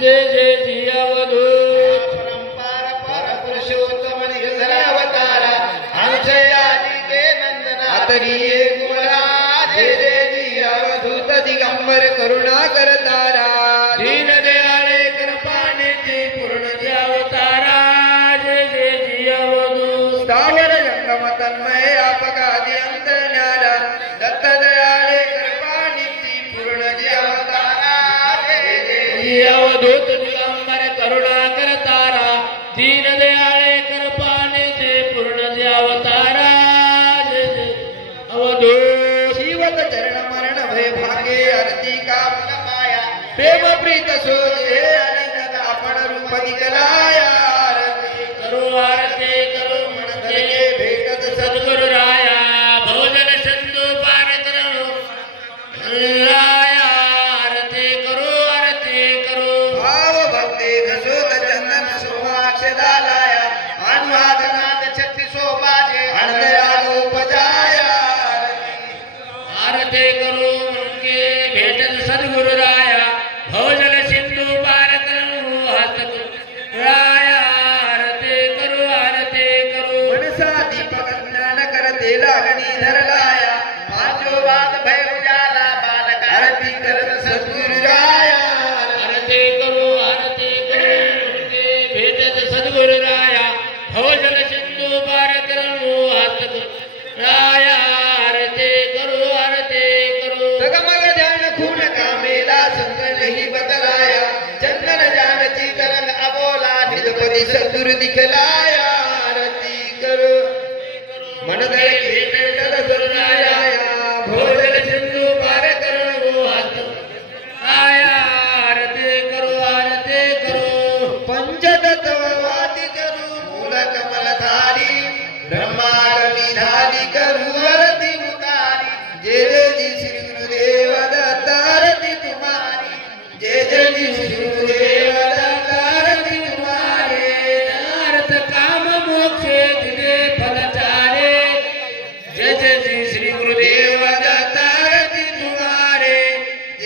जय जय जी अवधूत परंपार पर पुरुषोत्तम निघर अवतारा अंशयाजी के नंदना तरीये गुणा जय जय जी अवधूत दिगंबर करुणा करतारा दीन दयाळे कृपानिधी पूर्ण जी अवतारा जय जय जी अवधूत स्थावर जंगम तन्मय आपकादि अंतर्ज्ञाना दत्त दयाळे कृपानिधी पूर्ण जी अवतारा जय जय जी अवधूत दिगंबर करुणा करतारा दीन दयाळे कृपानिधी पूर्ण जी अवतारा जय जय अवधूत जीवत चरण मरण भय भागे आरती का माया प्रेम प्रीत सोजे अनंत आपण रूप दिखलाया आरती करो आरती करो मनके म्हणते भेटत सद्गुरु राया भोजन सिंधू पार करो राया आरती करो भाव भक्ती घसोत चंदन सोमाक्षदा लाया अन्वादनाद शक्ती शोभाजे अनदयालो उपजाया आरती करो म्हणके भेटत सद्गुरु राया भोजन सिंधू पार करो हस्त राया आरती करो मनसा दीपक ज्ञान करते लागणी धरलाया पांचो वाद भय उजाला बालक आरती करत सद्गुरु राया आरती करो म्हणके भेटत सद्गुरु राया भोजन सिंधू पार करो हस्त राया आरती करो जगमग ध्यान खून कामेला संतही बदलाया चंदन जानची तरंग अबोला निजपदी सद्गुरु दिखलाया आरती करो मन दय भेट सद्गुरु राया भोजन सिंधू पार करो हस्त राया आरती करो पंचतत्ववादी करू मूल कमलधारी ब्रह्मारमी धारी करू आरती मुतारी जय जय जी श्री गुरुदेव दत्त आरती तुम्हारी जय जय जी श्री गुरुदेव दत्त आरती तुम्हारी अर्थ काम मोक्ष दिले फलचारे जय जय जी श्री गुरुदेव दत्त आरती तुम्हारे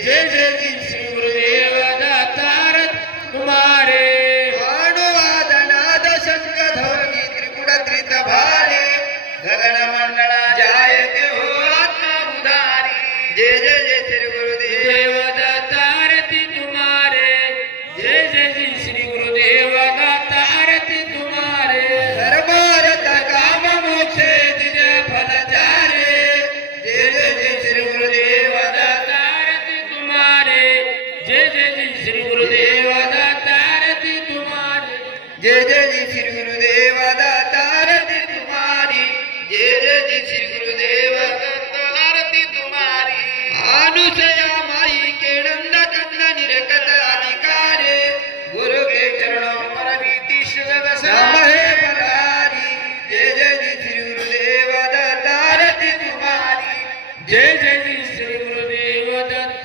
जय जय जी श्री गुरुदेव दत्त तुम्हारे वादनाद शंख ध्वनी त्रिपुट त्रित भारे गगन मंडला जायते हो आत्मा उदारी जय जय जय श्री गुरुदेव देव दत्त तुम्हारे जय जय जी श्री गुरुदेव दत्त तुम्हारे धर्मार्थ काम मोक्ष दिले फलचारे जय जय जय श्री गुरुदेव दत्त तुम्हारे जय जय जी श्री गुरुदेव दत्त तुम्हारे जय जय जी श्री गुरुदेव दत्त आरती तुम्हारी जय जय जी श्री गुरुदेव दत्त आरती तुम्हारी अनुसया माई के नंद कंद निरकत अधिकारे गुरु के चरणों पर रीति है बरारी जय जय जी श्री गुरुदेव दत्त आरती तुम्हारी जय जय जी श्री गुरुदेव दत्त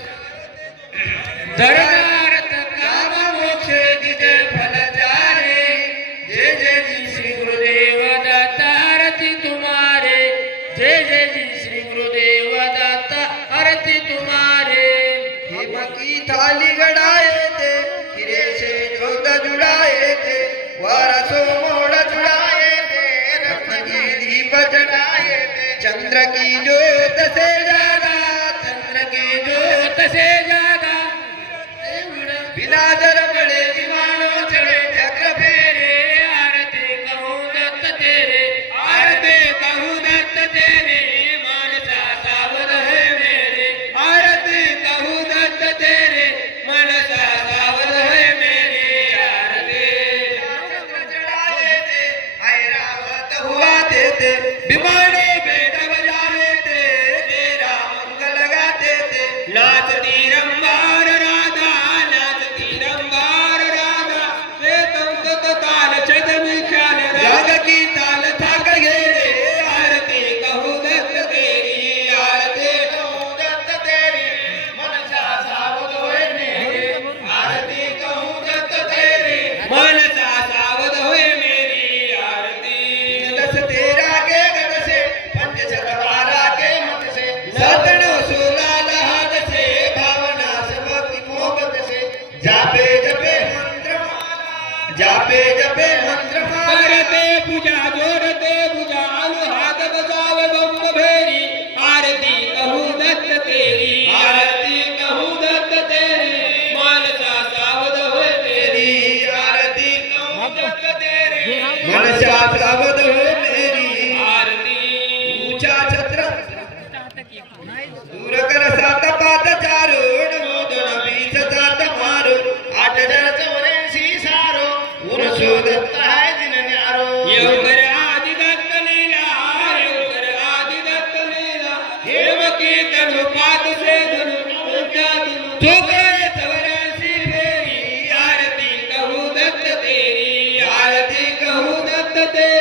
धर्मार्थ काम मोक्ष दिले फलचारे जय जय जी श्री गुरुदेव दत्त तुम्हारे जय जय जी श्री गुरुदेव दत्त तुम्हारे हिम की थाली गड़ाए थे हिरे से जोत जुड़ाए थे वारसो मोड़ जुड़ाए थे रत्न की दीप जलाए थे चंद्र की ज्योत से ज्यादा चंद्र की ज्योत से ज्यादा बिलादर बड़े विमानों चढ़े चक्र फेरे आरती कहूँ दत्त तेरे आरती कहूँ दत्त तेरे मानसा सावध है मेरे आरती कहूँ दत्त तेरे मनसा सावध है मेरे आरती चंद्र चढ़ाए थे ऐरावत हुआ थे विमानों बेट बजाए थे तेरा मंगल गाते थे नाचती रंबार राधा नाचती रंबार जापे जपे मंत्र करते पूजा जोड़ते पूजा हाथ बजावे भक्त भेरी आरती कहूँ दत्त तेरी आरती कहूँ दत्त तेरी मानसा सावध होए तेरी आरती कहूँ दत्त तेरी मनसा सावध हो मेरी आरती ऊंचा छत्र दूर कर सात पात चारोण मोदन बीच सात मारो 8,84 सारो पुरुषो दत्त है जिन न्यारो योगर आदि दत्त लीला योगर आदि दत्त लीला हेम की तनु पात से धनु ऊंचा धनु चौके 84 फेरी आरती कहूँ दत्त तेरी आरती कहूँ दत्त तेरी